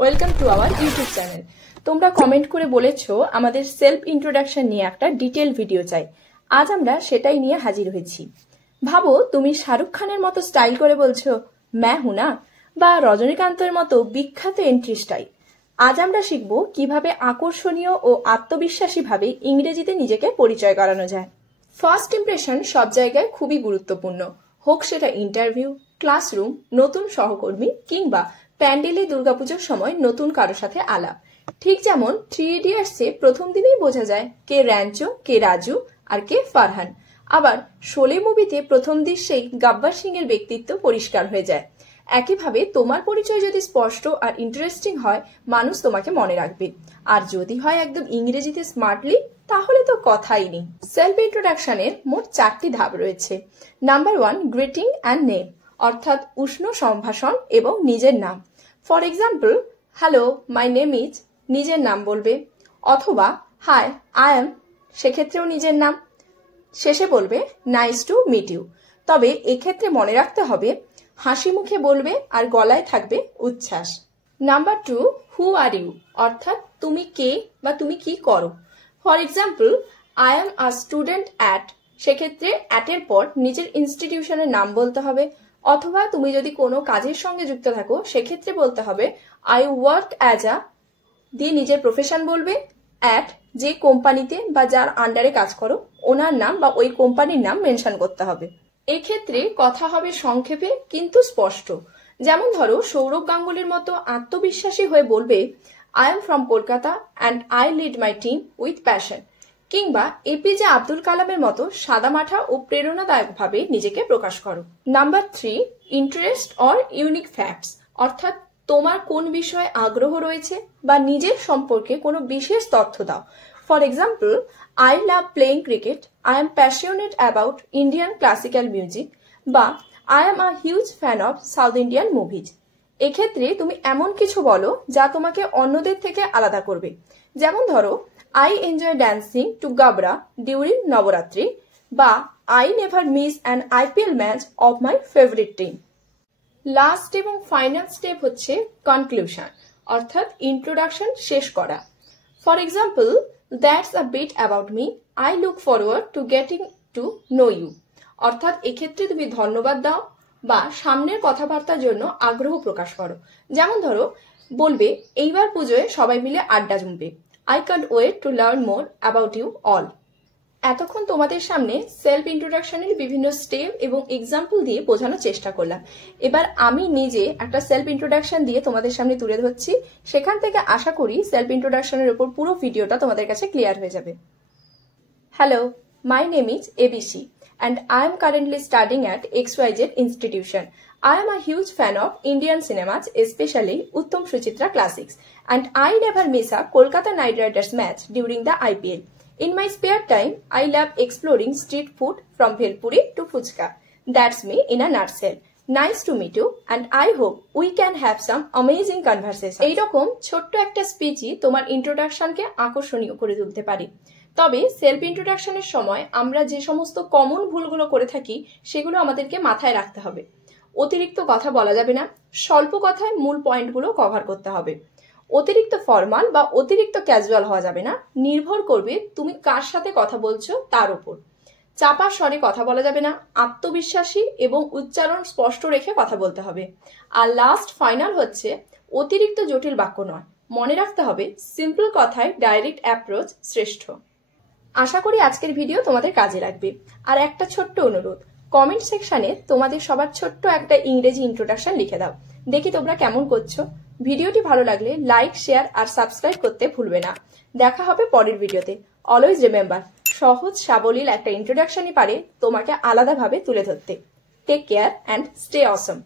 Welcome to our YouTube channel. তোমরা comment করে বলেছো আমাদের সেলফ ইন্ট্রোডাকশন নিয়ে একটা ডিটেল ভিডিও চাই। আজ আমরা সেটাই নিয়ে হাজির হয়েছি। ভাবো তুমি শাহরুখ খানের মতো স্টাইল করে বলছো ম্যায় হুঁ না, বা রজনীকান্তের মতো বিখ্যাত এন্ট্রি স্টাইল। আজ আমরা শিখব কিভাবে আকর্ষণীয় ও আত্মবিশ্বাসী ভাবে ইংরেজিতে নিজেকে পরিচয় করানো যায়। ফার্স্ট ইমপ্রেশন সব জায়গায় খুবই গুরুত্বপূর্ণ, হোক সেটা ইন্টারভিউ, ক্লাসরুম, নতুন সহকর্মী কিংবা প্যান্ডেলে দুর্গাপুজোর সময় নতুন কারো সাথে আলাপ। ঠিক যেমন 3 ইডিয়টসে প্রথম দিনেই বোঝা যায় কে র্যাঞ্চো, কে রাজু আর কে ফারহান। আবার শোলে মুভিতে প্রথম দৃশ্যেই গাব্বার সিং এর ব্যক্তিত্ব পরিষ্কার হয়ে যায়। একইভাবে তোমার পরিচয় যদি স্পষ্ট আর ইন্টারেস্টিং হয়, মানুষ তোমাকে মনে রাখবে। আর যদি হয় একদম ইংরেজিতে স্মার্টলি, তাহলে তো কথাই নেই। সেলফ ইন্ট্রোডাকশনের মোট 4টি ধাপ রয়েছে। নাম্বার 1, গ্রিটিং অ্যান্ড নেম, অর্থাৎ উষ্ণ সম্ভাষণ এবং নিজের নাম। For example, hello my name is, নিজের নাম বলবে। অথবা হাই আই এম, সেক্ষেত্রেও নিজের নাম। শেষে বলবে নাইস টু মিট ইউ। তবে এক্ষেত্রে মনে রাখতে হবে হাসি মুখে বলবে আর গলায় থাকবে উচ্ছ্বাস। নাম্বার 2, হু আর ইউ, অর্থাৎ তুমি কে বা তুমি কি করো। For example, I am a student at, সেক্ষেত্রে অ্যাট এর পর নিজের ইনস্টিটিউশনের নাম বলতে হবে। অথবা তুমি যদি কোনো কাজের সঙ্গে যুক্ত থাকো, সেক্ষেত্রে বলতে হবে আই ওয়ার্ক অ্যাজ আ, দিয়ে নিজের প্রফেশন বলবে। অ্যাট, যে কোম্পানিতে বা যার আন্ডারে কাজ করো ওনার নাম বা ওই কোম্পানির নাম মেনশন করতে হবে। এক্ষেত্রে কথা হবে সংক্ষেপে কিন্তু স্পষ্ট। যেমন ধরো সৌরভ গাঙ্গুলির মতো আত্মবিশ্বাসী হয়ে বলবে I am from Kolkata and I lead my team with passion. কিংবা এপিজে আব্দুল কালামের মতো সাদামাঠা ও প্রেরণাদায়ক ভাবে নিজেকে প্রকাশ করো। Number 3, interest or unique facts, অর্থাৎ তোমার কোন বিষয়ে আগ্রহ রয়েছে বা নিজের সম্পর্কে কোনো বিশেষ তথ্য দাও। For example, I love playing cricket, I am passionate about Indian classical music, বা I am a huge fan of South Indian movies. এক্ষেত্রে তুমি এমন কিছু বলো যা তোমাকে অন্যদের থেকে আলাদা করবে। যেমন ধরো, I enjoy dancing to Gabra during Navaratri, বা I never miss an IPL match of my favorite team. Last এবং ফাইনাল স্টেপ হচ্ছে কনক্লুশন, অর্থাৎ ইন্ট্রোডাকশন শেষ করা। For example, that's a bit about me, I look forward to getting to know you. অর্থাৎ এক্ষেত্রে তুমি ধন্যবাদ দাও বা সামনের কথাবার্তার জন্য আগ্রহ প্রকাশ করো। যেমন ধরো, বলবে এইবার পুজোয় সবাই মিলে আড্ডা জমবে, I can't wait to learn more about you all. এতক্ষণ তোমাদের সামনে সেলফ ইন্ট্রোডাকশনের বিভিন্ন স্টেপ এবং এক্সাম্পল দিয়ে বোঝানোর চেষ্টা করলাম। এবার আমি নিজে একটা সেলফ ইন্ট্রোডাকশন দিয়ে তোমাদের সামনে তুলে ধরছি। সেখান থেকে আশা করি সেলফ ইন্ট্রোডাকশনের উপর পুরো ভিডিওটা তোমাদের কাছে ক্লিয়ার হয়ে যাবে। Hello, my name is ABC and I am currently studying at XYZ institution. I am a huge fan of Indian cinemas, especially Uttam Suchitra classics, and I never miss a Kolkata Knight Riders match during the IPL. In my spare time, I love exploring street food from Bhelpuri to Fuchka. That's me in a nutshell. Nice to meet you, and I hope we can have some amazing conversation. এইরকম ছোট্ট একটা স্পিচই তোমার ইন্ট্রোডাকশনকে আকর্ষণীয় করে তুলতে পারে। তবে self ইন্ট্রোডাকশনের সময় আমরা যে সমস্ত কমন ভুলগুলো করে থাকি সেগুলো আমাদেরকে মাথায় রাখতে হবে। অতিরিক্ত কথা বলা যাবে না, স্বল্প কথায় মূল পয়েন্টগুলো কভার করতে হবে। অতিরিক্ত ফর্মাল বা অতিরিক্ত ক্যাজুয়াল হওয়া যাবে না, নির্ভর করবে তুমি কার সাথে কথা বলছো তার উপর। চাপা স্বরে কথা বলা যাবে না, আত্মবিশ্বাসী এবং উচ্চারণ স্পষ্ট রেখে কথা বলতে হবে। আর লাস্ট ফাইনাল হচ্ছে অতিরিক্ত জটিল বাক্য নয়, মনে রাখতে হবে সিম্পল কথায় ডাইরেক্ট অ্যাপ্রোচ শ্রেষ্ঠ। আশা করি আজকের ভিডিও তোমাদের কাজে লাগবে। আর একটা ছোট্ট অনুরোধ, কমেন্ট সেকশনে তোমাদের সবার ছোট্ট একটা ইংরেজি ইন্ট্রোডাকশন লিখে দাও, দেখি তোমরা কেমন করছো। ভিডিওটি ভালো লাগলে লাইক, শেয়ার আর সাবস্ক্রাইব করতে ভুলবে না। দেখা হবে পরের ভিডিওতে। অলওয়েজ রিমেম্বার, সহজ সাবলীল একটা ইন্ট্রোডাকশনই পারে তোমাকে আলাদাভাবে তুলে ধরতে। Take care and stay Assam.